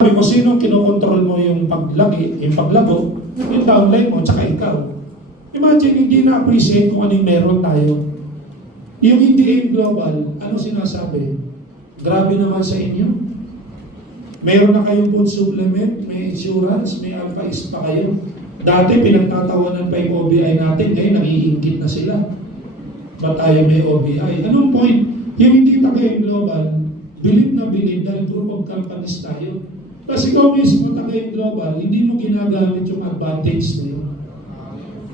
Sabi ko, sino kinokontrol mo yung paglaki, yung paglabo, yung downline mo, tsaka ikaw. Imagine, hindi na-appreciate kung anong meron tayo. Yung hindi global, ano sinasabi? Grabe naman sa inyo. Meron na kayong food supplement, may insurance, may alpha-is pa kayo. Dati pinagtatawanan pa yung OBI natin, ngayon nag-iingit na sila. Ba't tayo may OBI? Anong point? Yung hindi tayo global, bilib na bilib dahil group of companies tayo. Kasi ikaw mismo tayo global, hindi mo ginagamit yung advantage na yun.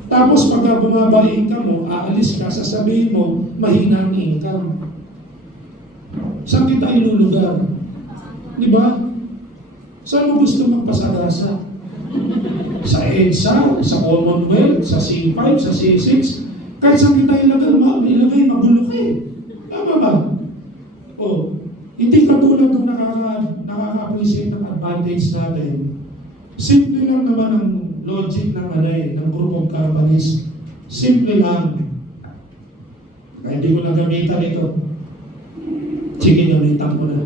Tapos pagka bumaba income mo, aalis ka, sasabihin mo, mahina ang income. Saan kita ilulugar? Di ba? Saan mo gusto magpasagasa? Sa EDSA, sa Commonwealth, sa C5, sa C6, kahit saan kita ilagay, magulo ka eh. Tama ba? O, hindi katulad ng nakaka-appreciate ng advantage natin. Simple lang naman ang logic ng group of companies. Simple lang. Kaya hindi ko na gamitan ito. Sige, gamitan ko na.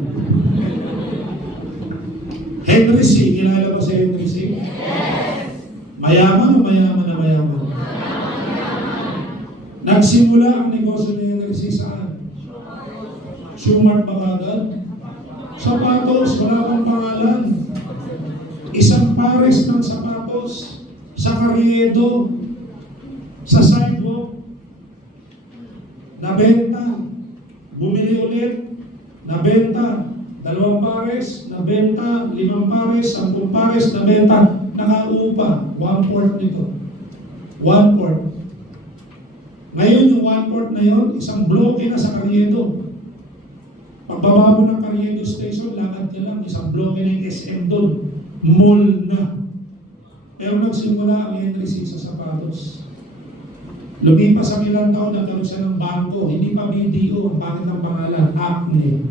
Henry C. Kilala ba si Henry C? Yes! Mayaman o mayaman na mayaman? Nagsimula ang negosyo ni Henry C. saan? Schumart ba kagad? Sapatos, wala pang pangalan. Isang pares ng sapatos sa Carriedo, sa sidewalk, nabenta, bumili ulit, nabenta, 2 pares, nabenta, 5 pares, 10 pares, nabenta, nakaupa, 1/4 nito. 1/4. Ngayon yung 1/4 na yun, isang bloke na sa Carriedo. Pagbaba mo ng Carriedo Station, lakad niya lang, isang bloke na yung SM doon. Mall na. Pero nagsimula ang Henry C. sa sapatos. Lumipas ang ilang taon, nagkaroon siya ng bangko. Hindi pa BDO, ang pangit ng pangalan, Acne.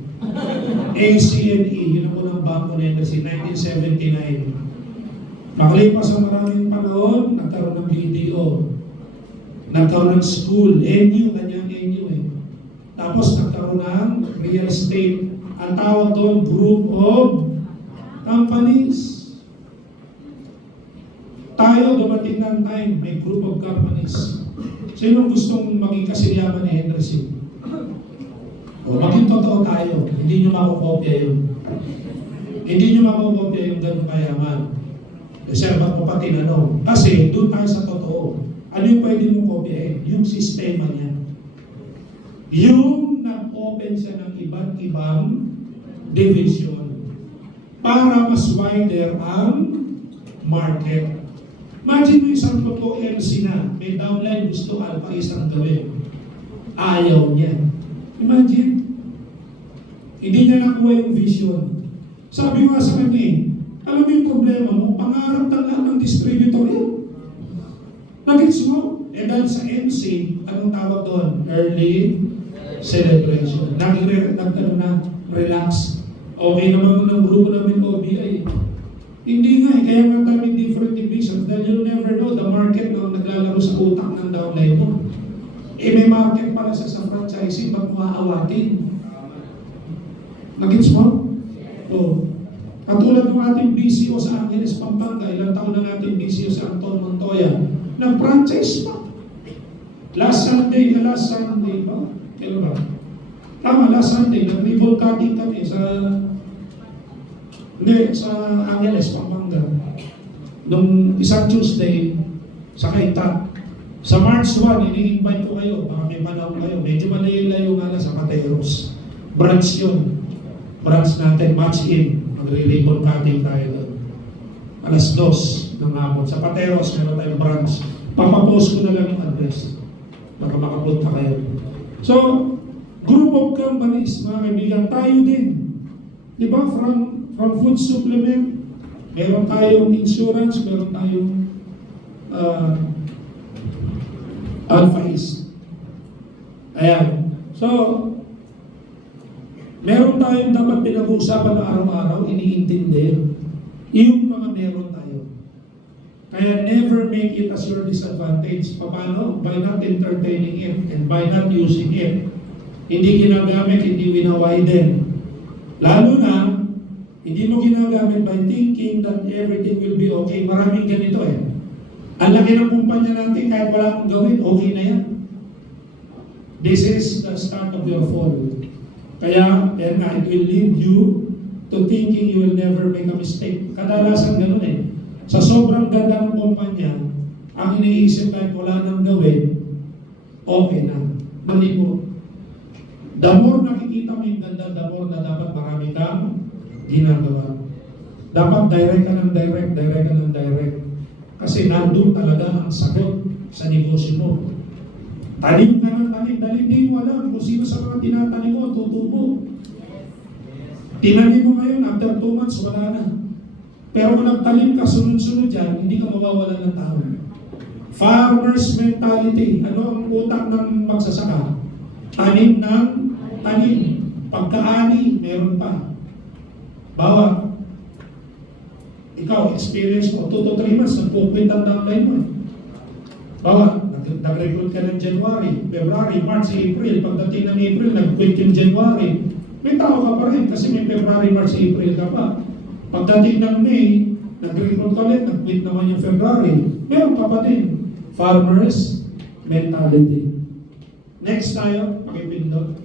ACNE, yun ang unang bangko ni Henry C. 1979. Makalipas ang maraming panahon, nagkaroon ng BDO. Nagkaroon ng school, NU, kanyang NU eh. Tapos nagkaroon ng real estate. Ang tawag doon, group of companies. Tayo, dumating ng time, may group of companies. Sino gustong maging kasinyaman ni Henry C? O, maging totoo tayo. Hindi nyo makukopya yun. Hindi nyo makukopya yung ganun kayaman. Sir, ba't mo pa tinanong? Kasi doon tayo sa totoo. Ano yung pwede mong kopyahin? Yung sistema niya. Yung nag-open siya ng iba't ibang division para mas wider ang market. Imagine mo isang totoo MC na may downline gusto alpha isang gawin. Ayaw niya. Imagine. Hindi niya nakuha yung vision. Sabi ko nga sa kanya eh, alam mo yung problema mo, pangarap ng lahat ng distributor yan. Nagets mo? Eh dahil sa MC, anong tawag doon? Early celebration. Relax. Okay naman ng grupo namin OBI. Hindi nga eh, kaya nga namin different divisions dahil you'll never know the market na naglalaro sa utak ng downline mo. Eh may market pala sa franchising, ba't mo aawatin? Nagets mo? Oh. Katulad ng ating BCO sa Angeles, Pampanga, ilang taon na natin BCO sa Anton Montoya, nag-franchise pa. Last Sunday ba? Kailan ba? Tama, last Sunday, nag-ribbon cutting kami sa Angeles, Pampanga. Nung isang Tuesday, sa Kaita. Sa March 1, ini-invite ko kayo, baka may panahon kayo. Medyo malayo-layo nga na sa Pateros. Branch yun. Branch natin, match in. Magre-ribbon cutting tayo doon. Alas 2 ng hapon. Sa Pateros, meron tayong branch. Papapost ko na lang yung address. Baka makapunta kayo. So, group of companies, mga kaibigan, tayo din. Di ba? From food supplement, meron tayong insurance, meron tayong alpha-is. Ayan. So, meron tayong dapat pinag-uusapan na araw-araw, iniintindi yung mga meron tayo. Kaya never make it as your disadvantage. Paano? By not entertaining it and by not using it. Hindi ginagamit, hindi winawiden. Lalo na, Hindi mo ginagamit by thinking that everything will be okay. Maraming ganito eh. Ang laki ng kumpanya natin, kahit wala akong gawin, okay na yan. This is the start of your fall. Kaya, and it will lead you to thinking you will never make a mistake. Kadalasan ganun eh. Sa sobrang ganda ng kumpanya, ang iniisip kahit wala nang gawin, okay na. Mali po. The more nakikita mo yung ganda, the more na dapat marami kang ginagawa. Dapat direct ka ng direct ka ng direct. Kasi nandun talaga ang sagot sa negosyo mo. Tanim ka ng tanim, dahil hindi mo alam kung sino sa mga tinatanim mo, tutubo. Tinanim mo ngayon, after 2 months, wala na. Pero kung nagtanim ka, sunod-sunod yan, hindi ka mawawalan ng tao. Farmer's mentality. Ano ang utak ng magsasaka? Tanim ng tanim. Pagkaani, meron pa. Bawa, ikaw, experience mo, 2 to 3 months, nagpukwit ang downline mo. Bawa, nag-recruit ka ng January, February, March, April. Pagdating ng April, nag-quit yung January. May tao ka pa rin kasi may February, March, April ka pa. Pagdating ng May, nag-recruit ka ulit, nag-quit naman yung February. Meron pa pa din. Farmers mentality. Next tayo, pakipindot.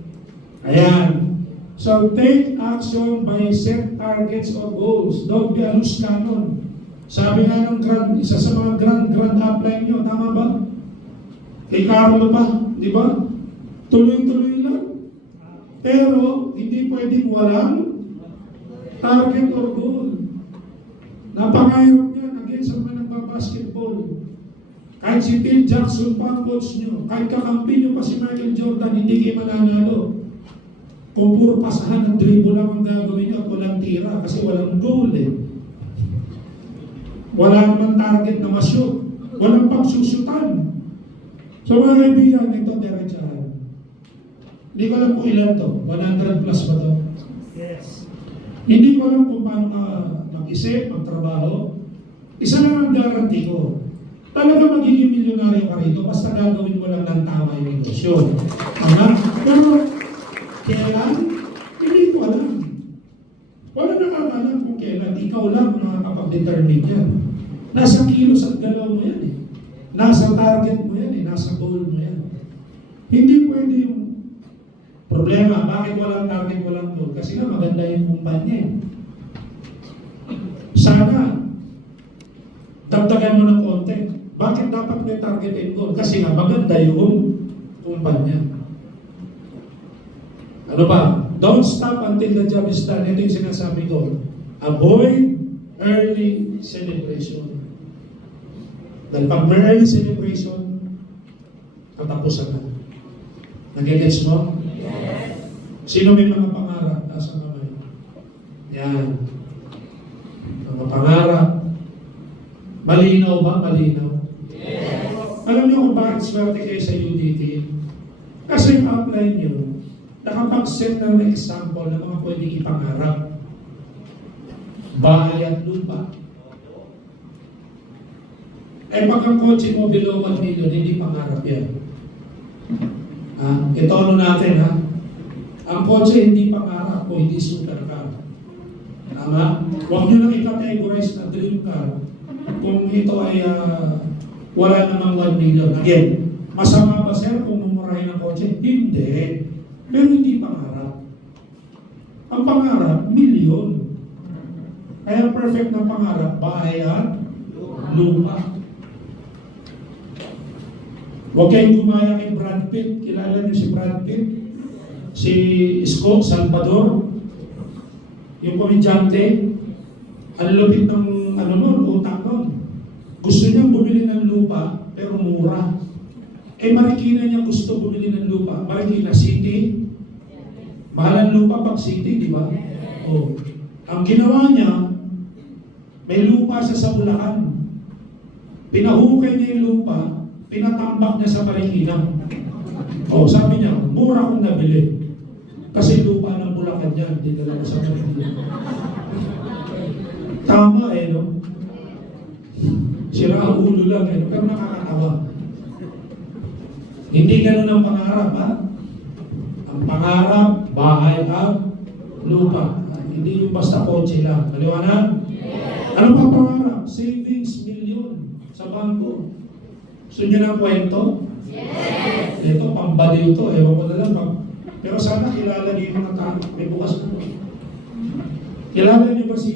Ayan. So, take action by set targets or goals. Don't be a loose cannon. Sabi nga ng isa sa mga grand upline nyo, tama ba? Kay Carlo pa, di ba? Tuloy-tuloy lang. Pero, hindi pwedeng walang target or goal. Napakahirap yan. Again, sa mga nagbabasketball. Kahit si Phil Jackson pa ang coach nyo, kahit kakampi nyo pa si Michael Jordan, hindi kayo mananalo. Kung puro pasahan ng dribble lang ang gagawin nyo at walang tira kasi walang goal eh. Wala naman target na ma-shoot. Walang pagsusutan. So mga kaibigan, ito diretsahan. Hindi ko alam kung ilan to. 100 plus ba to? Yes. Hindi ko alam kung paano ka mag-isip, magtrabaho. Isa lang ang guarantee ko. Talaga magiging milyonaryo ka rito basta gagawin mo lang ng tama yung negosyo. Pero kailan? Hindi ko alam. Wala nakakalam kung kailan. Ikaw lang makakapag-determine yan. Nasa kilos at galaw mo yan eh. Nasa target mo yan eh. Nasa goal mo yan. Hindi pwede yung problema. Bakit walang target, walang goal? Kasi nga maganda yung kumpanya eh. Sana dagdagan mo ng konti. Bakit dapat may target and goal? Kasi nga maganda yung kumpanya. Ano pa? Don't stop until the job is done. Ito yung sinasabi ko. Avoid early celebration. Dahil pag may early celebration, katapusan na. Nagigets mo? Yes. Sino may mga pangarap? Nasa kamay. Yan. Mga pangarap. Malinaw ba? Malinaw. Yes. Alam niyo kung bakit swerte kayo sa UDT? Kasi yung upline niyo, nakapag-set ng example na mga pwedeng ipangarap. Bahay at lupa. Eh pag ang kotse mo below 1 million, hindi pangarap yan. Ito ano natin ha? Ang kotse hindi pangarap o hindi supercar. Tama? Huwag nyo lang i-categorize na dream car kung ito ay wala namang 1 million. Again, masama ba sir kung mumurahin ang kotse? Hindi. Pero hindi pangarap. Ang pangarap, milyon. Kaya perfect na pangarap, bahay at lupa. Huwag kayong gumaya kay Brad Pitt. Kilala niyo si Brad Pitt? Si Scott Salvador? Yung komedyante? Ang lupit ng utak nun. Gusto niya bumili ng lupa, pero mura. Eh Marikina niya gusto bumili ng lupa. Marikina City. Mahal ang lupa pag city, di ba? Oh. Ang ginawa niya, may lupa siya sa Bulacan. Pinahukay niya yung lupa, pinatambak niya sa Marikina. Oh, sabi niya, mura kong nabili. Kasi lupa ng Bulacan yan, hindi nila sa Marikina. Tama eh, no? Sira ang ulo lang eh, pero nakakatawa. Hindi ganun ang pangarap, ha? Ang pangarap, bahay at lupa. hindi yung basta kotse lang. Maliwanag? Ano pa pangarap? Savings million sa bangko. Gusto nyo ng kwento? Ito, pambaliw to. Ewan ko na lang. Pero sana kilala niyo yung mga tao. May bukas na. Kilala niyo ba si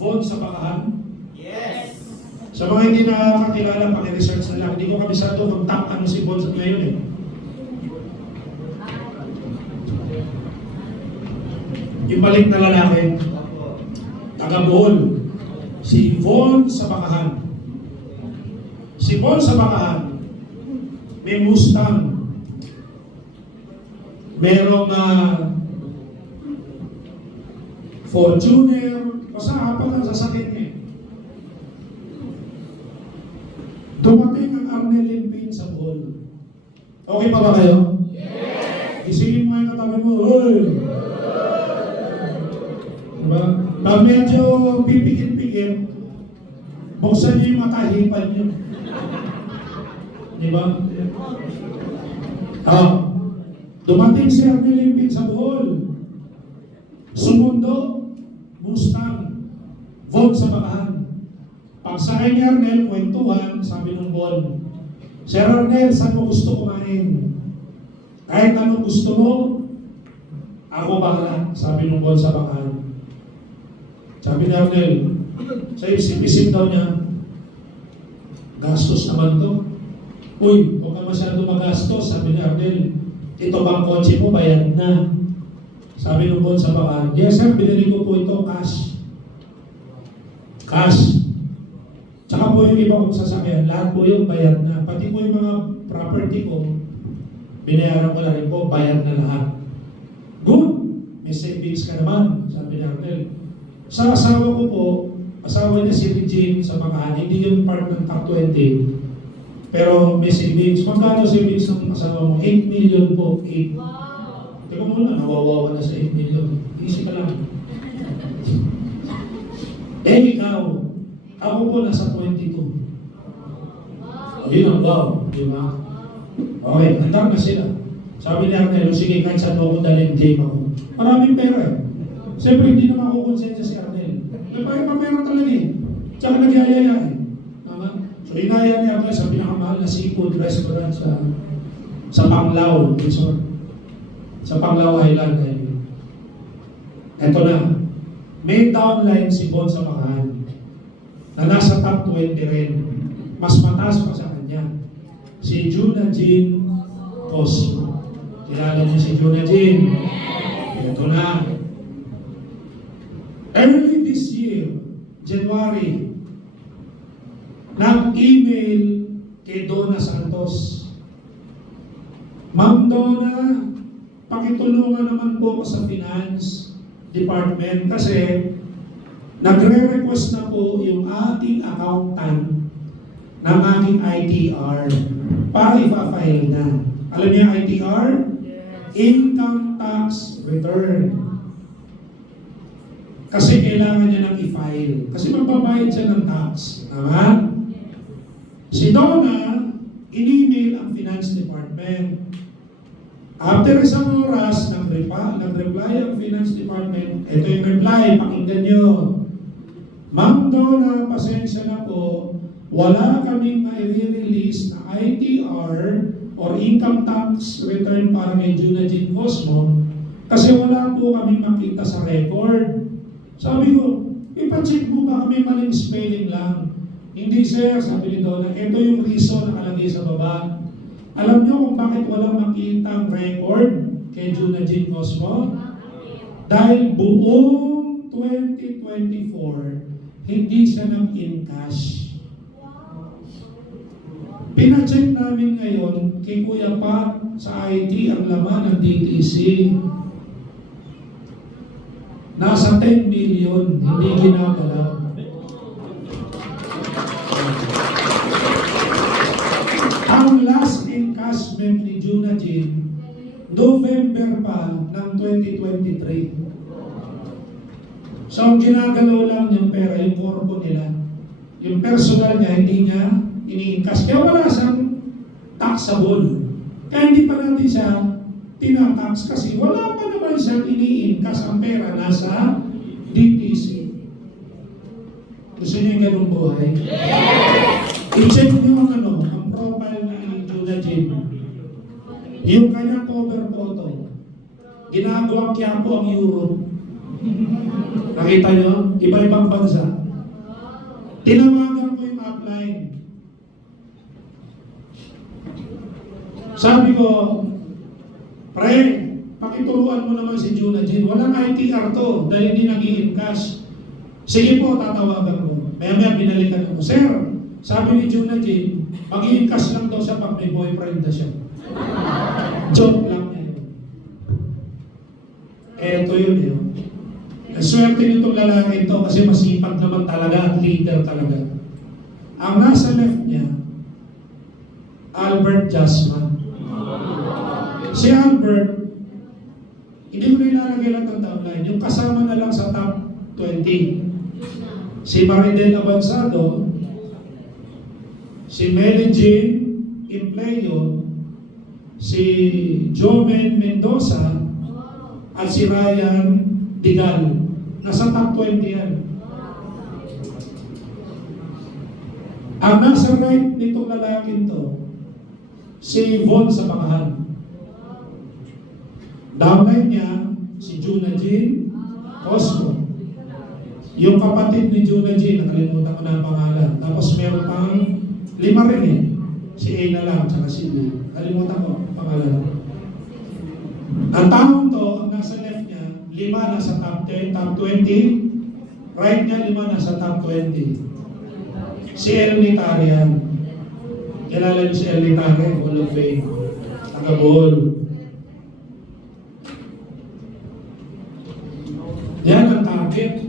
Von sa Bakahan? Sa mga hindi nakakakilala, paki-research na lang. Hindi ko kabisado kung top ano si Von sa ngayon eh. Yung balik na lalaki, taga Bohol, si Von sa Bakahan. Si Von sa Bakahan, may Mustang, merong Fortuner, basta apat ang sasakyan niya. Dumating ang Arnel Limpin sa Bohol. Okay pa ba kayo? Isingin mo yung katabi mo, hoy! Diba? Pag medyo pipikit-pikit, buksan niyo yung matahipan niyo. Diba? Dumating si Arnel Limpin sa Bohol. Sumundo, Mustang, Von sa Bakahan. Pagsakay ni Arnel, kwentuhan, sabi ng Von, Sir Arnel, saan mo gusto kumain? Kahit anong gusto mo, ako bahala, sabi ng Von sa Bakahan. Sabi ni Arnel, sa isip-isip daw niya, gastos naman to. Uy, huwag ka masyado magastos, sabi ni Arnel. Ito bang kotse mo, bayad na. Sabi ng Von sa Bakahan, yes sir, binili ko po ito, cash. Cash. Tsaka po yung iba kong sasakyan, lahat po yung bayad na. Pati po yung mga property ko, binayaran ko na rin po, bayad na lahat. Good! May savings ka naman, sabi ni Arnel. Sa asawa ko po, asawa niya si Regine sa Bakahan, hindi yung part ng top 20. Pero may savings. Magkano savings ng asawa mo? 8 million po. 8. Teka muna, nawawaw ka na sa 8 million. Easy ka lang. Ikaw, ako po nasa 22. Yun ang wow, di ba? Okay, handa na sila. Sabi ni Arnel, sige, kahit saan mo ako dalhin, game ako. Maraming pera eh. Siyempre, hindi naman ako konsensya si Arnel. May pera talaga eh. Tsaka nagyayaya eh. Tama? So, inaya ni Arnel sa pinakamahal na seafood restaurant sa Panglao, Resort. Sa Panglao Island. Ito na. May downline si Von sa Bakahan na nasa top 20 rin. Mas mataas pa sa kanya. Si Juna Jean Cosmo. Kilala niyo si Juna Jean? Ito na. Early this year, January, nag-email kay Donna Santos. Ma'am Donna, pakitulungan naman po ako sa finance department kasi nagre-request na po yung ating accountant ng aking ITR para ipa-file na. Alam niyo yung ITR? Income Tax Return. Kasi kailangan niya nang i-file. Kasi magbabayad siya ng tax. Tama? Si Donna, in-email ang Finance Department. After isang oras, nag-reply ang Finance Department. Ito yung reply, pakinggan nyo. Ma'am Donna, pasensya na po, wala kaming i-release na ITR or income tax return para kay Juna Jean Cosmo kasi wala po kaming makita sa record. Sabi ko, ipacheck mo ba kami maling spelling lang? Hindi sir, sabi ni Donna, ito yung reason nakalagay sa baba. Alam nyo kung bakit walang makitang record kay Juna Jean Cosmo? Dahil buong 2024, hindi siya nag-in-cash. Pina-check namin ngayon kay Kuya Pat sa IT ang laman ng DTC. Nasa 10 million, hindi ginagalaw. Ang last encashment ni Juna Jean, November pa ng 2023. So, ang ginagalaw lang yung pera, yung corpo nila. Yung personal niya, hindi niya ini-encash. Kaya wala siyang taxable. Kaya hindi pa natin siya tinatax kasi wala pa naman siyang iniinkas ang pera nasa DTC. Gusto niyo yung ganung buhay? I-check niyo ang ang profile ni Jonah Jim. Yung kanyang cover photo, ginagawang Quiapo ang Europe. Nakita niyo? Iba-ibang bansa. Tinawagan ko yung upline. Sabi ko, pre, pakituruan mo naman si Jonah Jim. Walang ITR to, dahil hindi nag-i-encash. Sige po, tatawagan ko. Maya-maya binalikan ko. Sir, sabi ni Jonah Jim, mag-i-encash lang daw siya pag may boyfriend na siya. Joke lang yun. Eto yun yun. Ang swerte nitong lalaki ito kasi masipag naman talaga at leader talaga. Ang nasa left niya, Albert Jasman. Si Albert, hindi mo nilalagay lang ang timeline. Yung kasama na lang sa top 20. Si Maridel Avanzado, si Mary Jane Impleo, si Jomen Mendoza, at si Ryan Digal. Nasa top 20 yan. Ang nasa right nitong lalaking to, si Von sa Bakahan. Downline niya, si Jonah Jim Cosmo. Yung kapatid ni Jonah Jim, nakalimutan ko na ang pangalan. Tapos meron pang 5 rin eh. Si A na lang, tsaka si B. Kalimutan ko ang pangalan. Ang taong to, ang nasa left niya, 5 nasa top 10, top 20. Right niya, 5 nasa top 20. Si El Nitarian. Kilala niyo si El Nitarian, Hall of Fame. Taga-Bohol. Yan ang target.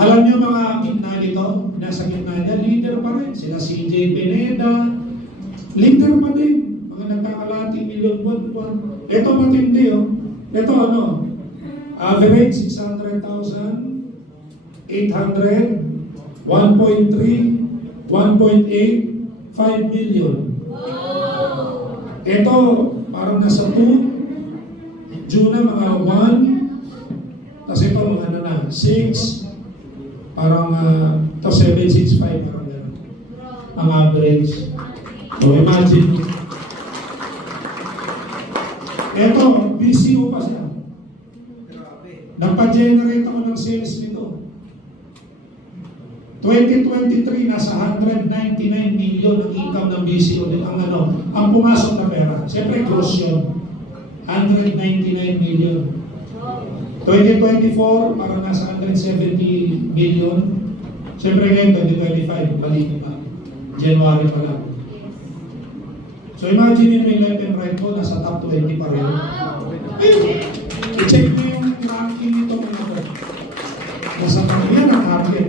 Alam niyo mga gitna nito, nasa gitna niya, leader pa rin. Sila CJ Pineda, leader pa din. Mga nagkakalating milyon buwan. Ito matindi oh. Ito average 600,000, 800, 1.3, 1.8, 5 million. Ito, parang nasa 2, Juna mga 1, tapos ito mga 6, parang ito 765, parang gano'n. Ang average. So imagine. Ito, BCO pa siya. Nagpa-generate ako ng sales nito. 2023, nasa 199 million ang income ng BCO. Ang pumasok na pera. Siyempre, gross yun. 199 million. 2024, parang nasa 170 million. Siyempre ngayon, 2025, balik na. January pa lang. So imagine yung left and right ko, nasa top 20 pa rin. I-check mo yung ranking nito mga ko. Nasa top yan ang target.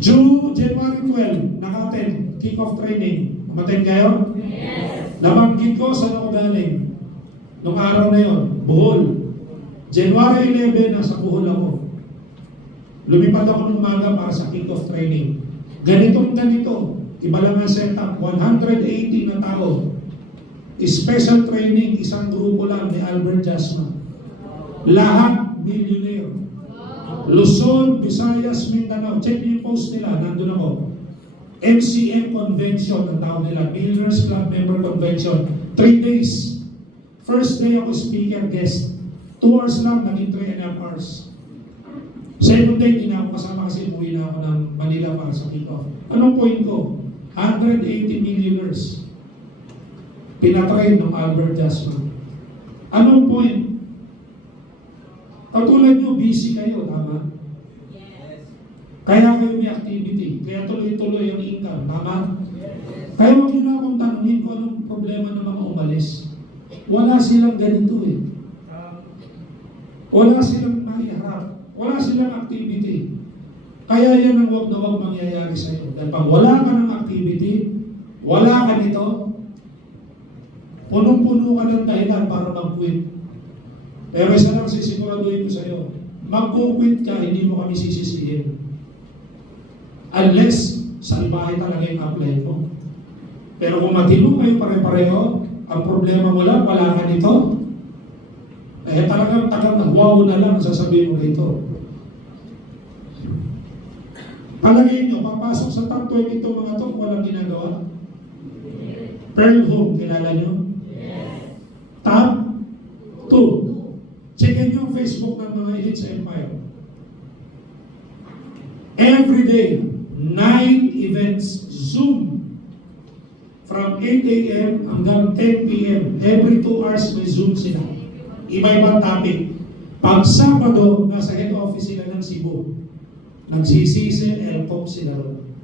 January 12, naka-attend, kick-off training. Umattend kayo? Yes. Nabanggit ko saan ako galing. Nung araw na yon, Bohol. January 11, nasa Bohol ako. Lumipad ako ng umaga para sa kick-off training. Ganito. Iba lang ang setup. 180 na tao. Special training, isang grupo lang ni Albert Jasman. Lahat millionaire. Luzon, Visayas, Mindanao. Check yung post nila, nandun ako. MCM Convention, ang tawag nila. Millionaires Club Member Convention. 3 days. First day ako speaker guest. 2 hours lang, naging 3.5 hours. Second day, hindi na ako kasama kasi umuwi na ako ng Manila para sa kick-off. Anong point ko? 180 millionaires. Pinatrain ng Albert Jasman. Anong point? Katulad nyo, busy kayo, tama? Yes. Kaya kayo may activity, kaya tuloy-tuloy ang income, tama? Yes. Kaya huwag nyo na akong tanungin kung anong problema ng mga umalis. Wala silang ganito eh. Wala silang maiharap. Wala silang activity. Kaya yan ang huwag na huwag mangyayari sa iyo. Dahil pag wala ka ng activity, wala ka nito, punong-puno ka ng dahilan para mag-quit. Pero isa lang sisiguraduhin ko sa iyo, mag-quit ka, hindi mo kami sisisihin. Unless, salbahe talaga yung apply mo. Pero kung matino kayo pare-pareho, ang problema mo lang, wala ka dito, eh talagang wow na lang sasabihin mo dito. Palagay nyo, papasok sa top 20 itong mga to, walang ginagawa. Pearl Home, kilala nyo? Top 2. Checkin nyo ang Facebook ng mga elite sa Empire. Every day, 9 events, Zoom. From 8 a.m. hanggang 10 p.m. Every 2 hours may Zoom sila. Iba-ibang topic. Pag Sabado, nasa head office sila ng Cebu. Nagsisisin, LCOP sila ron.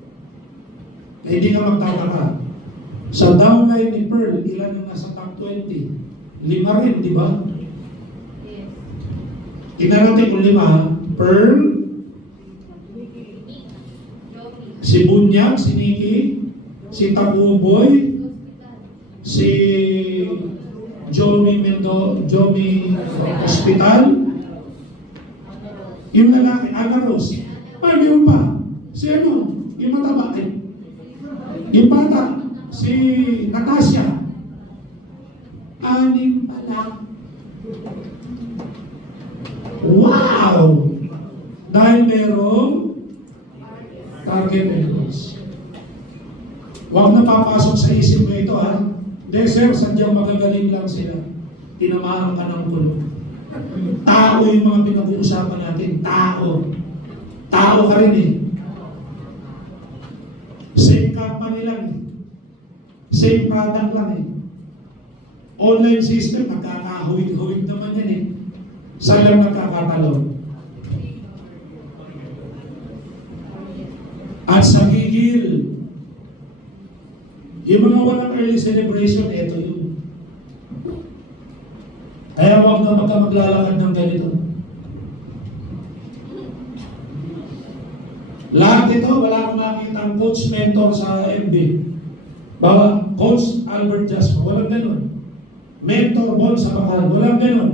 Eh, hindi ka magtataka. Sa downline ni Pearl, ilan ang nasa top 20? 5 rin, di ba? Tingnan natin kung 5. Pearl, si Bunyag, si Nikki, si Taguboy, si Jomi Hospital, yung lalaki, Agaros. Ay, meron pa. Si ano, yung mataba, yung bata, si Natasha. 6 pa lang. Wow! Dahil merong target areas. Huwag na papasok sa isip mo ito, ha? Hindi, sir, sadyang magagaling lang sila. Tinamaan ka ng kulong. Tao yung mga pinag-uusapan natin. Tao. Tao ka rin eh. Same company lang eh. Same product lang eh. Online system, nagkakahuwig-huwig naman yan eh. Saan lang nagkakatalon? At sa gigil, yung mga walang early celebration, eto yun. Kaya huwag na maglalakad ng ganito. Lahat ito, wala akong nakita ang coach mentor sa MB. Bawa, Coach Albert Jasper, walang ganun. Mentor Bon sa Bakalan, walang ganun.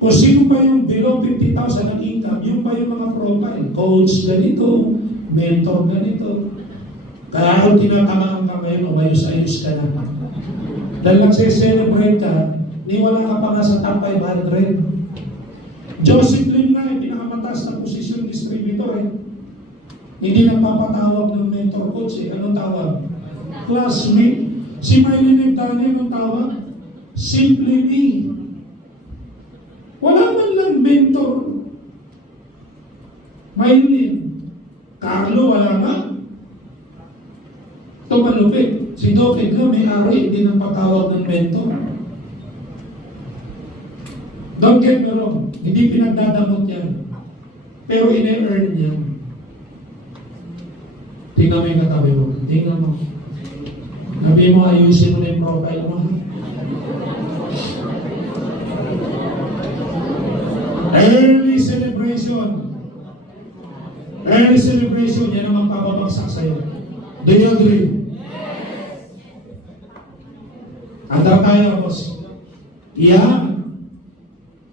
Kung sino pa yung below 50,000 ang income, yung pa yung mga profile. Coach ganito, mentor ganito. Kaya kung tinatamaan ka ngayon, umayos-ayos ka na. Dahil nagsiselebrate ka, ni wala ka pa nga sa top 500. Joseph Lim na, pinakamataas na posisyon distributor eh. Hindi nagpapatawag ng mentor coach eh. Anong tawag? Classmate. Si Mylene Nagdani, anong tawag? Simply me. Wala man lang mentor. Mylene. Carlo, wala na. Ito malupit. Si Dokig na may-ari, hindi nang patawag ng mentor. Don't get me wrong, hindi pinagdadamot yan. Pero ine-earn niya. Tingnan mo yung katabi mo. Tingnan mo. Sabi mo, ayusin mo na yung profile mo. Early celebration. Early celebration, yan ang magpapabagsak sa'yo. Do you agree? Handa tayo, boss. Yan.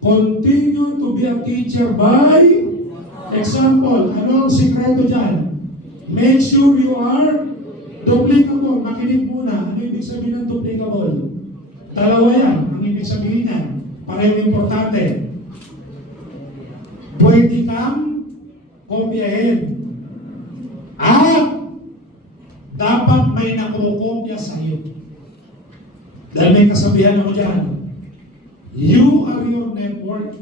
Continue to be a teacher by example. Ano ang sikreto dyan? Make sure you are duplicable. Makinig muna. Ano ibig sabihin ng duplicable? Dalawa yan. Ang ibig sabihin yan. Parehong importante. Pwede kang kopyahin. At dapat may nakukopya sa iyo. Dahil may kasabihan ako dyan. You are your network.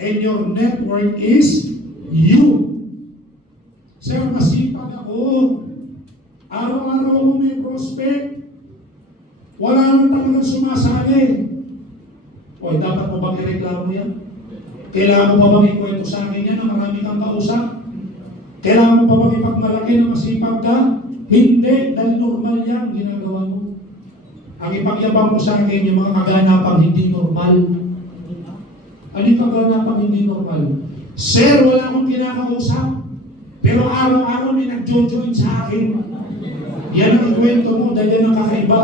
And your network is you. Sir, masipag ako. Araw-araw ako may prospect. Wala nang talagang sumasali. O, dapat mo bang ireklamo yan? Kailangan mo pa bang ikwento sa akin yan na marami kang kausap? Kailangan mo pa bang ipagmalaki na masipag ka? Hindi, dahil normal yan ginagawa mo. Ang ipagyabang mo sa akin yung mga kaganapang hindi normal. Ano yung kaganapang hindi normal? Sir, wala akong kinakausap. Pero araw-araw may nag-join sa akin. Yan ang ikwento mo dahil yan ang kakaiba.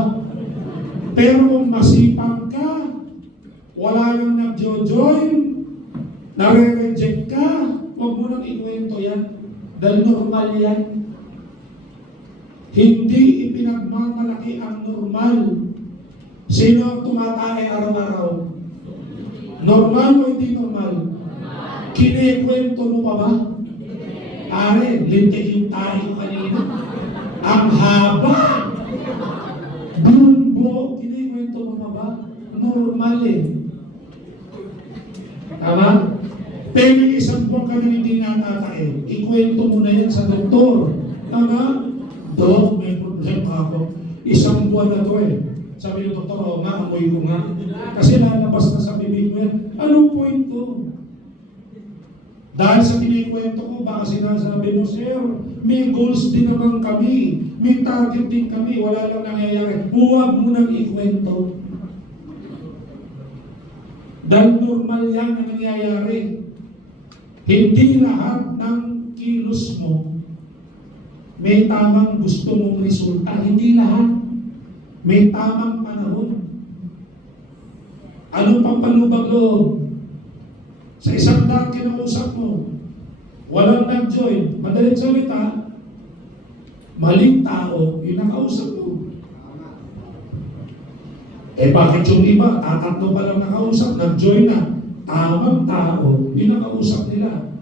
Pero kung masipag ka, wala nang nag-join, nare-reject ka, huwag mo nang ikwento yan. Dahil normal yan. Hindi ipinagmamalaki ang normal. Sino ang tumatay araw-araw? Normal o hindi normal? Kinikwento mo pa ba? Pare, lintik yung tayo kanina. Ang haba! Bumbo, kinikwento mo pa ba? Normal eh. Tama? Pero yung isang buwan ka na hindi natatay, ikwento mo na yan sa doktor. Tama? Dok, may problema ako. Isang buwan na to eh. Sabi ng doktor, oh nga, amoy ko nga. Kasi lalabas na sa bibig mo yan. Anong point to? Dahil sa kinikwento ko, baka sinasabi mo, Sir, may goals din naman kami. May target din kami. Wala lang nangyayari. Huwag mo nang ikwento. Dahil normal yan ang nangyayari. Hindi lahat ng kilos mo may tamang gusto mong resulta. Hindi lahat. May tamang panahon. Anong pampalubag loob? Sa isang daan kinausap mo, walang nag-join. Madaling salita, maling tao yung nakausap mo. Eh bakit yung iba, tatatlo pa lang nakausap, nag-join na, tamang tao yung nakausap nila.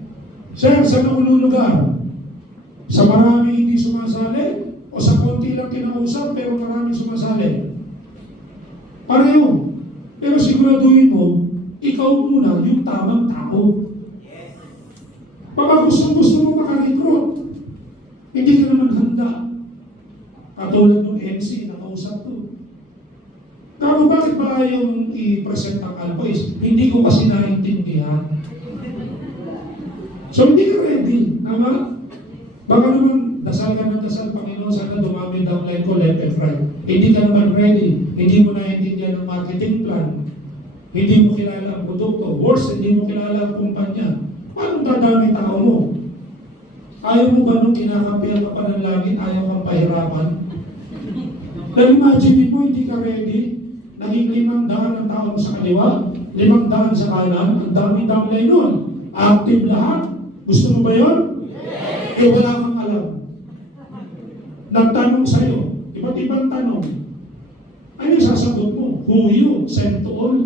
Sir, saan ang ululugar? Sa marami hindi sumasali? O sa konti lang kinausap pero marami sumasali? Pareho. Pero siguraduhin mo, ikaw muna yung tamang tao. Baka gusto mo makarecruit. Hindi ka naman handa. Katulad ng MC na kausap ko. Pero bakit ba ayaw mong i-present ang Alpois? Hindi ko kasi naintindihan. So hindi ka ready. Tama? Baka naman, dasal ka ng dasal, Panginoon, sana dumami downline ko left and right. Hindi ka naman ready. Hindi mo naintindihan ang marketing plan. Hindi mo kilala ang produkto. Worse, hindi mo kilala ang kumpanya. Paano dadami tao mo? Ayaw mo ba nung kinakampihan ka pa ng langit, ayaw kang pahirapan? Dahil imagine mo, hindi ka ready. Naging 500 ang tao mo sa kaliwa, 500 sa kanan, ang daming downline nun. Active lahat. Gusto mo ba yun? Eh wala kang alam. Nagtanong sa'yo, iba't ibang tanong. Ano yung sasagot mo? Who you? Send to all?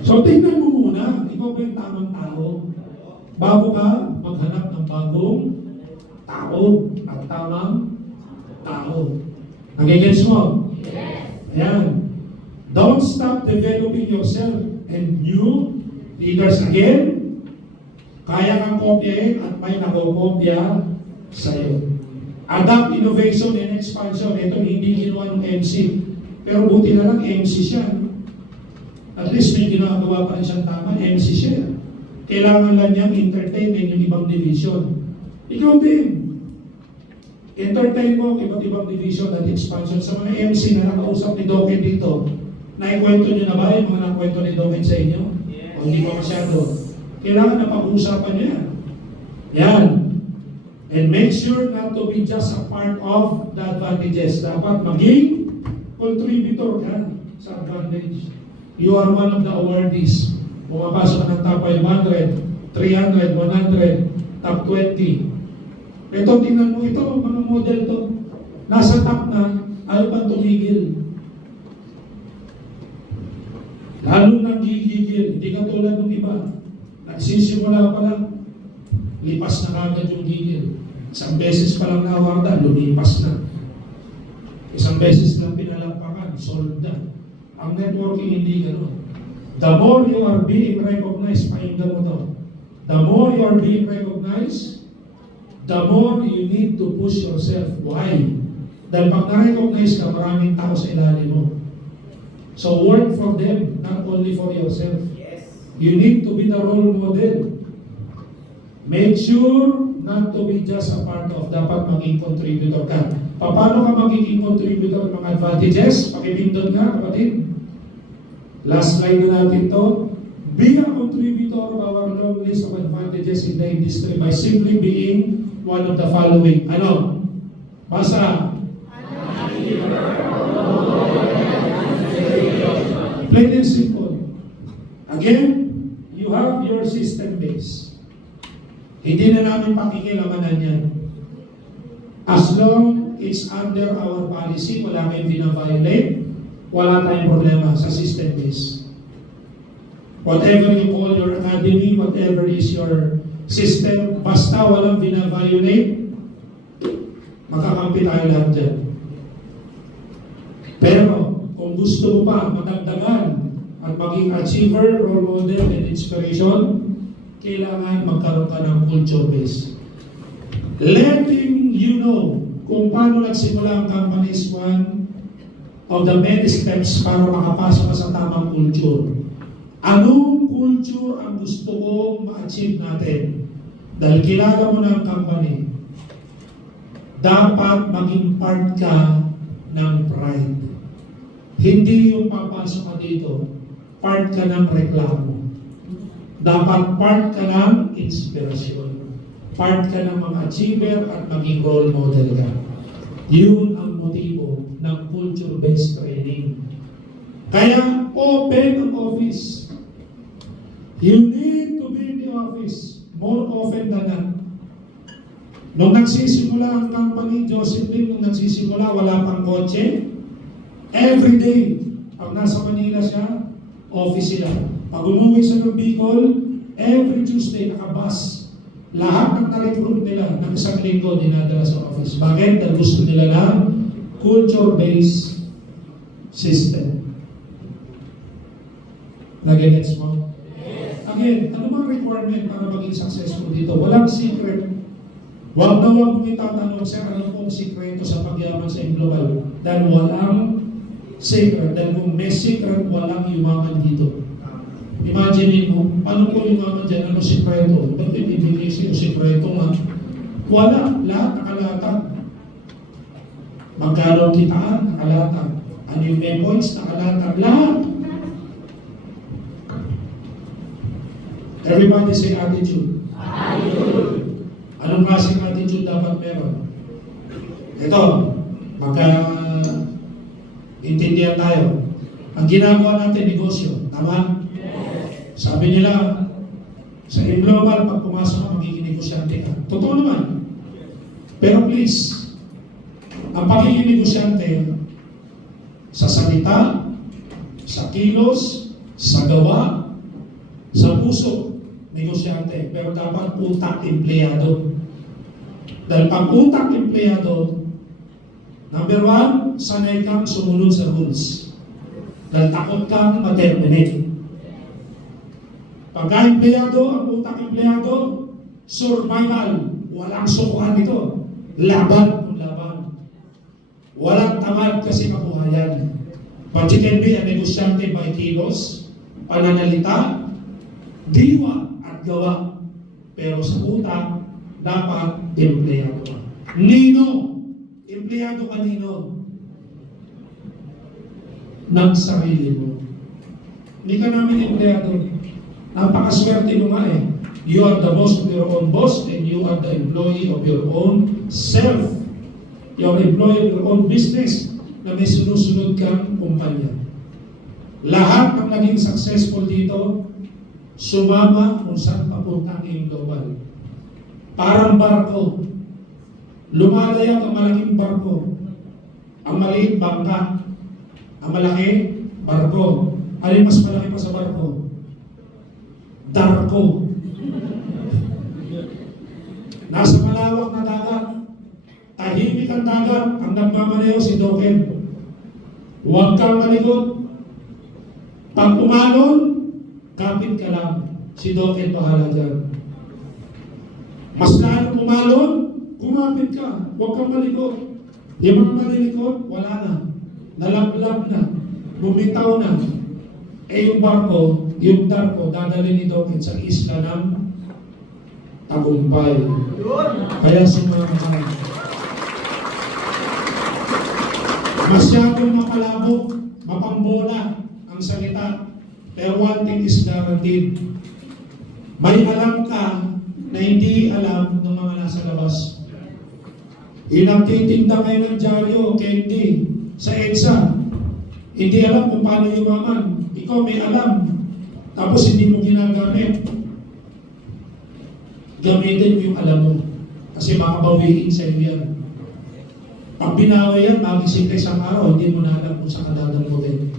So tingnan mo muna, ikaw ba yung tamang tao? Bago ka maghanap ng bagong tao at tamang tao. Nagigets mo? Yes. Ayan. Don't stop developing yourself and new leaders again. Kaya kang kopyahin at may nakokopya sa'yo. Adapt innovation and expansion. Ito hindi ginawa ng MC. Pero buti na lang MC siya. At least may ginagawa pa rin siyang tama. MC siya. Kailangan lang niyang entertain yung ibang division. Ikaw din. Entertain mo ang iba't ibang division at expansion. Sa mga MC na nakausap ni Doken dito, naikwento niyo na ba yung mga nakwento ni Doken sa inyo? O hindi pa masyado? Kailangan na pag-uusapan niya. Yan. And make sure not to be just a part of the advantages. Dapat maging contributor ka sa advantage. You are one of the awardees. Pumapasok ka ng top 500, 300, 100, top 20. Ito, tingnan mo ito, mga model to. Nasa top na, ayaw pa tumigil. Lalo nang gigigil, hindi ka tulad ng iba. Nagsisimula pa lang, lipas na kagad yung gigil. Isang beses pa lang na-awardan, lumipas na. Isang beses lang pinalampakan, sold na. Ang networking hindi gano'n. The more you are being recognized, pakinggan mo to. The more you are being recognized, the more you need to push yourself. Why? Dahil pag na-recognize ka, maraming tao sa ilalim mo. So work for them, not only for yourself. You need to be the role model. Make sure not to be just a part of, dapat maging contributor ka. Paano ka magiging contributor ng mga advantages? Pakipindot nga, kapatid. Last slide na natin to. Be a contributor of our long list of advantages in the industry by simply being one of the following. Ano? Basa. Plain and simple. Again, you have your system base. Hindi na namin pakikilamanan yan. As long it's under our policy, wala kayong binaviolate, wala tayong problema sa system base. Whatever you call your academy, whatever is your system, basta walang binaviolate, makakampi tayo lahat dyan. Pero, kung gusto mo pa matagdagan at maging achiever, role model, and inspiration, kailangan magkaroon ka ng culture base. Letting you know kung paano nagsimula ang company is one of the many steps para makapasok ka sa tamang culture. Anong culture ang gusto kong ma-achieve natin? Dahil kilala mo ng company, dapat maging part ka ng pride. Hindi yung papasok ka dito, part ka ng reklamo. Dapat part ka ng inspirasyon. Part ka ng mga achiever at maging role model ka. Yun ang motibo ng culture-based training. Kaya open ang office. You need to be in the office more often than not. Nung nagsisimula ang company, Josephine, nung nagsisimula, wala pang kotse. Every day, pag nasa Manila siya, office sila. Pag umuwi siya ng Bicol, every Tuesday, nakabus. Lahat ng na-recruit nila ng isang linggo dinadala sa office. Bakit? Dahil gusto nila na culture-based system. Nag-gets mo? Again, ano bang requirement para maging successful dito? Walang secret. Huwag na huwag mong itatanong, sir, ano pong sikreto sa pagyaman sa global? Dahil walang secret. Dahil kung may secret, walang yumaman dito. Imagine mo, paano po yumaman dyan? Ano sikreto? Ba't ibibigay siya sikreto nga? Wala. Lahat nakalatag. Magkano kitaan? Nakalatag. Ano yung may points? Nakalatag. Lahat. Everybody say attitude. Attitude. Anong klaseng attitude dapat meron? Ito, intindihan tayo. Ang ginagawa natin, negosyo. Tama? Yes. Sabi nila, sa global, pag pumasok ka, magiging negosyante ka. Totoo naman. Pero please, ang pagiging negosyante, sa salita, sa kilos, sa gawa, sa puso, negosyante. Pero dapat utak empleyado. Dahil pag utak empleyado, number one, sanay kang sumunod sa rules. Dahil takot kang ma-terminate. Pagka empleyado, ang utak empleyado, survival. Walang sukuhan ito. Laban kung laban. Walang tamad kasi makuhayan. But you can be a negosyante by kilos, pananalita, diwa at gawa. Pero sa utak, dapat empleyado ka. Nino? Empleyado ka nino? Ng sarili mo. Hindi ka namin empleyado. Napakaswerte mo nga eh. You are the boss of your own boss and you are the employee of your own self. You are employee of your own business na may sinusunod kang kumpanya. Lahat ng naging successful dito, sumama kung saan papunta ang global. Parang barko. Lumalayag ang malaking barko. Ang maliit bangka. Ang malaki, barko. Ano yung mas malaki pa sa barko? Darko. Nasa malawak na dagat. Tahimik ang dagat. Ang nagmamaneho si Doken. Huwag kang malikot. Pag umalon, kapit ka lang. Si Doken bahala dyan. Mas lalo umalon, kumapit ka. Huwag kang malikot. Yung mga malilikot, wala na. Nalablab na. Bumitaw na. Eh yung barko, dadali ni Doken sa isla ng Tagumpay. Kaya sumama ka. Masyadong mapalabok, mapambola ang salita. Pero one thing is guaranteed. May alam ka na hindi alam ng mga nasa labas. Inagtitinda kayo ng dyaryo, candy, sa EDSA. Hindi alam kung paano yumaman. Ikaw may alam. Tapos hindi mo ginagamit. Gamitin mo yung alam mo. Kasi makabawiin sa iyo yan. Pag binawi yan, magising ka isang araw, hindi mo na alam kung saan ka dadamutin.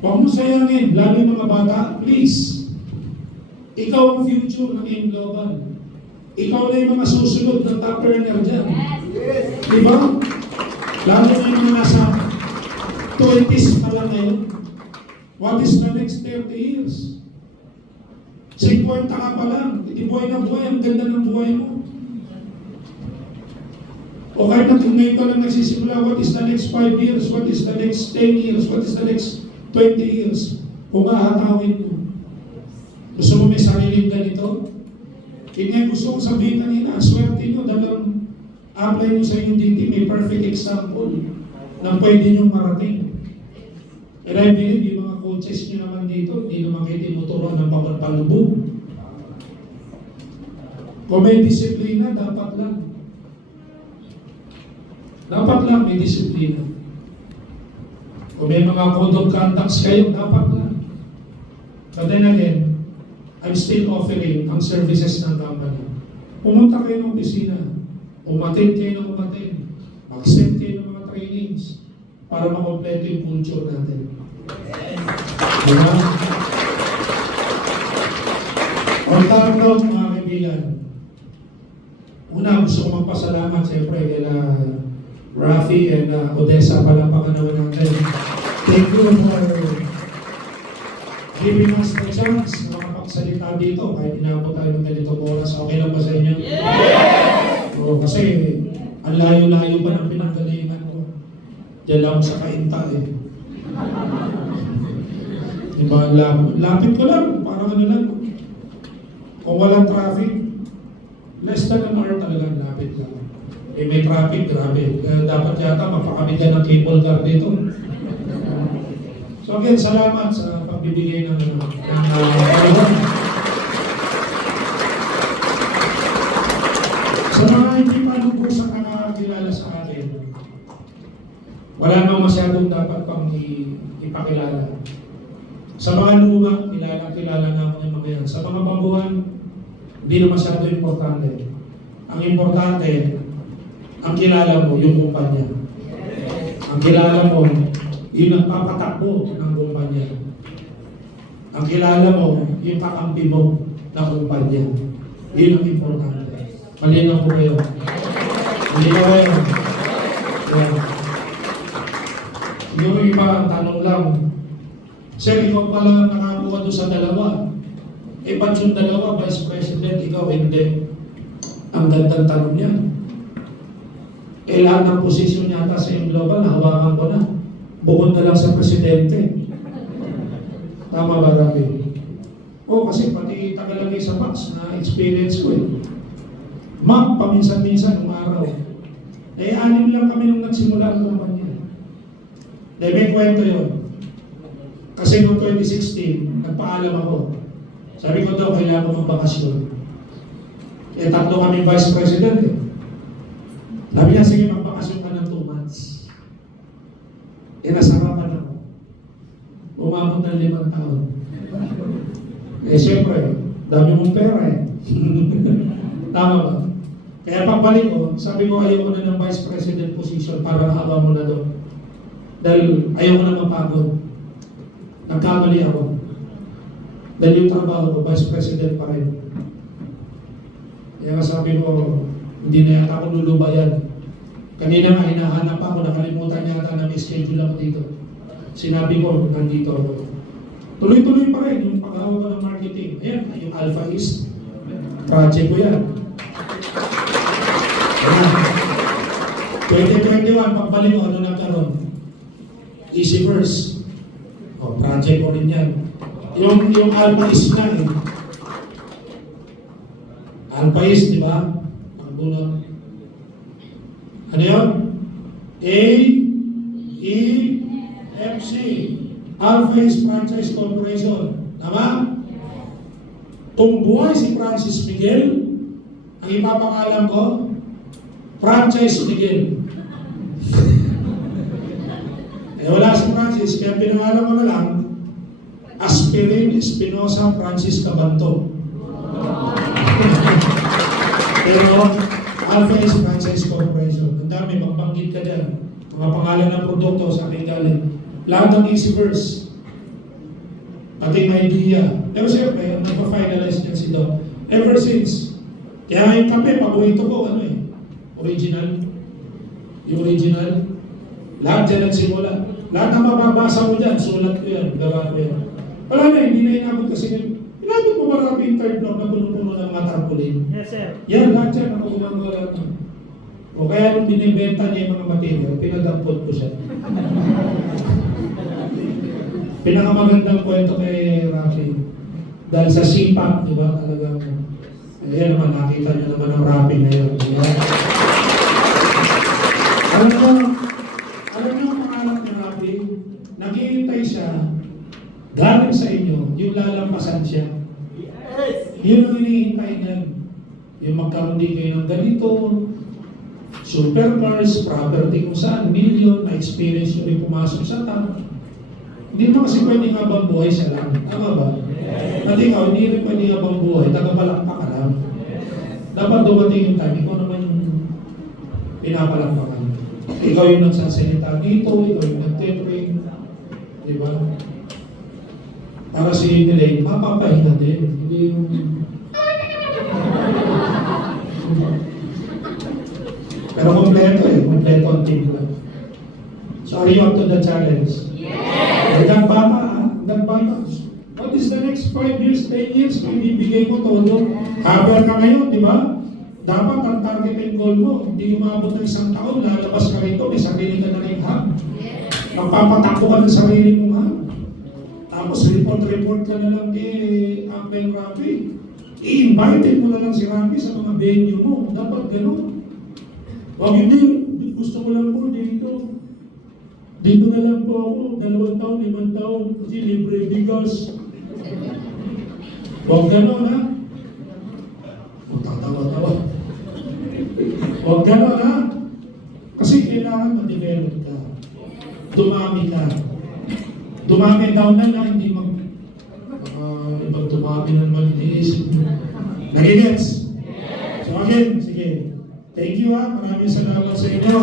Huwag mo sayangin, lalo yung mga bata, please. Ikaw ang future ng AIM Global. Ikaw na yung mga susunod na top earner dyan. Diba? Lalo na yung mga nasa 20s pa lang ngayon. What is the next 30 years? 50 ka pa lang. Hindi buhay na buhay. Ang ganda ng buhay mo. O kahit na kung ngayon ka lang nagsisimula, what is the next 5 years? What is the next 10 years? What is the next 20 years? Kung mahatawin mo. Gusto mo may sariling ganito? Kaya gusto kong sabihin kanina, swerte nyo dahil apply nyo sa inyong DT, may perfect example na pwede nyo marating. And I believe yung mga coaches nyo naman dito, hindi naman kayo tinuturuan ng pagpapalubog. Kung may disiplina, dapat lang. Dapat lang may disiplina. Kung may mga code of conducts kayo, dapat lang. But then again, I'm still offering ang services ng company. Pumunta kayo ng opisina, umattend kayo ng umattend, mag-send kayo ng mga trainings para makompleto yung culture natin. Diba? On top note, mga kaibigan, una gusto ko magpasalamat siyempre kila Rafi and Odessa, palampakan naman natin. Thank you for giving us the chance na makapagsalita dito kahit inabot tayo ng ganitong oras. Okay lang ba sa inyo? Yes! So, kasi ang layo-layo pa ng pinanggalingan ko. Diyan lang sa Kainta eh. Diba? Lapit ko lang. Parang ano lang. Kung walang traffic, less than an hour talaga lapit lang. Eh may traffic, grabe. Dapat yata mapakabigyan ng cable car dito. So again, salamat sa pagbibigay ng paliwan. Sa mga hindi pa lubusang nakakilala sa akin, wala nang masyadong dapat pang ipakilala. Sa mga luma, kilala na ako ng mga yan. Sa mga baguhan, hindi na masyado importante. Ang importante, ang kilala mo, yung kumpanya. Ang kilala mo, yung nagpapatakbo ng kumpanya. Ang kilala mo, yung kakampi mo ng kumpanya. Yun ang importante. Malinaw po kayo. Malinaw kayo. Yeah. Yung iba, tanong lang, Sir, ikaw pala nakakuha doon sa dalawa. Eh, ba't yung dalawa, Vice President, ikaw hindi? Ang gandang tanong niya. Eh, lahat ng posisyon yata sa AIM Global, nahawakan ko na. Bukod na lang sa Presidente. Tama ba, Rafi? O, kasi pati tagalagay sa box na experience ko eh. Ma'am, paminsan-minsan, ng araw. Eh, 6 lang kami nung nagsimula ang kumpanya. Dahil may kwento yun. Kasi noong 2016, nagpaalam ako. Sabi ko daw, kailangan ko magbakasyon. Eh, 3 kami Vice President eh. Sabi niya, sige, magbakasyon ka ng 2 months. Eh, nasarapan ako. Umabot ng 5 taon. Eh, siyempre, dami mong pera eh. Tama ba? Kaya pagbalik ko, sabi ko, ayaw ko na ng Vice President position para hawa mo na doon. Dahil ayaw ko na mapagod. Nagkamali ako. Dahil yung trabaho ko, Vice President pa rin. Kaya sabi ko, hindi na yata ako lulubayan. Kanina nga, hinahanap ako, nakalimutan yata na may schedule ako dito. Sinabi ko, nandito ako. Tuloy-tuloy pa rin yung paghawa ko ng marketing. Ayan, yung Alpha East, project ko yan. Ayan. 2021, pagbalik ko, ano nagkaroon? Easy First. O, project ko rin yan. Yung Alpha East na eh. Alpha East, di ba? Ang bunot. Ano yun? AEFC. Alpha East Franchise Corporation. Tama? Kung buhay si Francis Miguel, ang ipapangalan ko, Franchise Miguel. Eh wala si Francis, kaya pinangalan ko na lang, Aspirin Espinosa Francis Cabanto. Pero Alpha is franchise corporation. Ang dami, magbanggit ka dyan. Mga pangalan ng produkto sa akin galing. Lahat ng Easyverse. Pati may idea. Pero siyempre, nagpa-finalize niya si Doc. Ever since. Kaya yung kape, paborito ko, ano eh, original. Yung original. Lahat dyan nagsimula. Lahat na mababasa mo dyan, sulat ko yan, gawa ko yan. Wala na, hindi na inabot kasi yun. Inabot mo marami yung third block na puno-puno ng mga tarpaulin. Yes, sir. Yan, lahat yan, ako gumagawa lahat. O kaya nung binibenta niya yung mga material, pinadampot ko siya. Pinakamagandang kwento kay Rafi. Dahil sa sipak, di ba, talagang, ayan naman, nakita niyo naman ang Rafi ngayon, di ba? Alam niyo ang pangalan ni Rafi, naghihintay siya, galing sa inyo, yung lalampasan siya. Yun ang hinihintay niyan. Yung magkaroon din kayo ng ganito, supercars, property kung saan, million, na-experience nyo rin pumasok sa tao. Hindi mo kasi pwedeng habang buhay sa lang. Tama ba? At ikaw, hindi rin pwedeng habang buhay, tagapalakpak ka lang. Dapat dumating yung time, ikaw naman yung pinapalakpakan. Ikaw yung nagsasalita dito, ikaw yung nagtetring. Di ba? Para si Elaine, mapapahinga din. Hindi yung... Pero kompleto eh, kompleto ang team lang. So are you up to the challenge? Yes! Hanggang bata ah, hanggang bata. What is the next 5 years, 10 years, kung ibibigay mo todo? Haber ka ngayon, di ba? Dapat ang target and goal mo, hindi umabot ng isang taon, lalabas ka rito, may sarili ka na rin hub. Magpapatakbo ka ng sarili mong hub. Tapos report ka na lang kay Uncle Rafi. I-invite mo na lang si Rafi sa mga venue mo. Dapat gano'n. Huwag hindi, gusto ko lang po dito. Dito na lang po ako, 2 taon, 5 taon, kasi libre bigas. Huwag gano'n ha. Huwag tatawa-tawa. Huwag gano'n ha. Kasi kailangan ma-develop ka. Dumami ka. Dumami daw na hindi mag... ibang dumami na naman iniisip mo. Nagigets? So again, sige. Thank you ha. Maraming salamat sa inyo.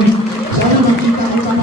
Sana makita kita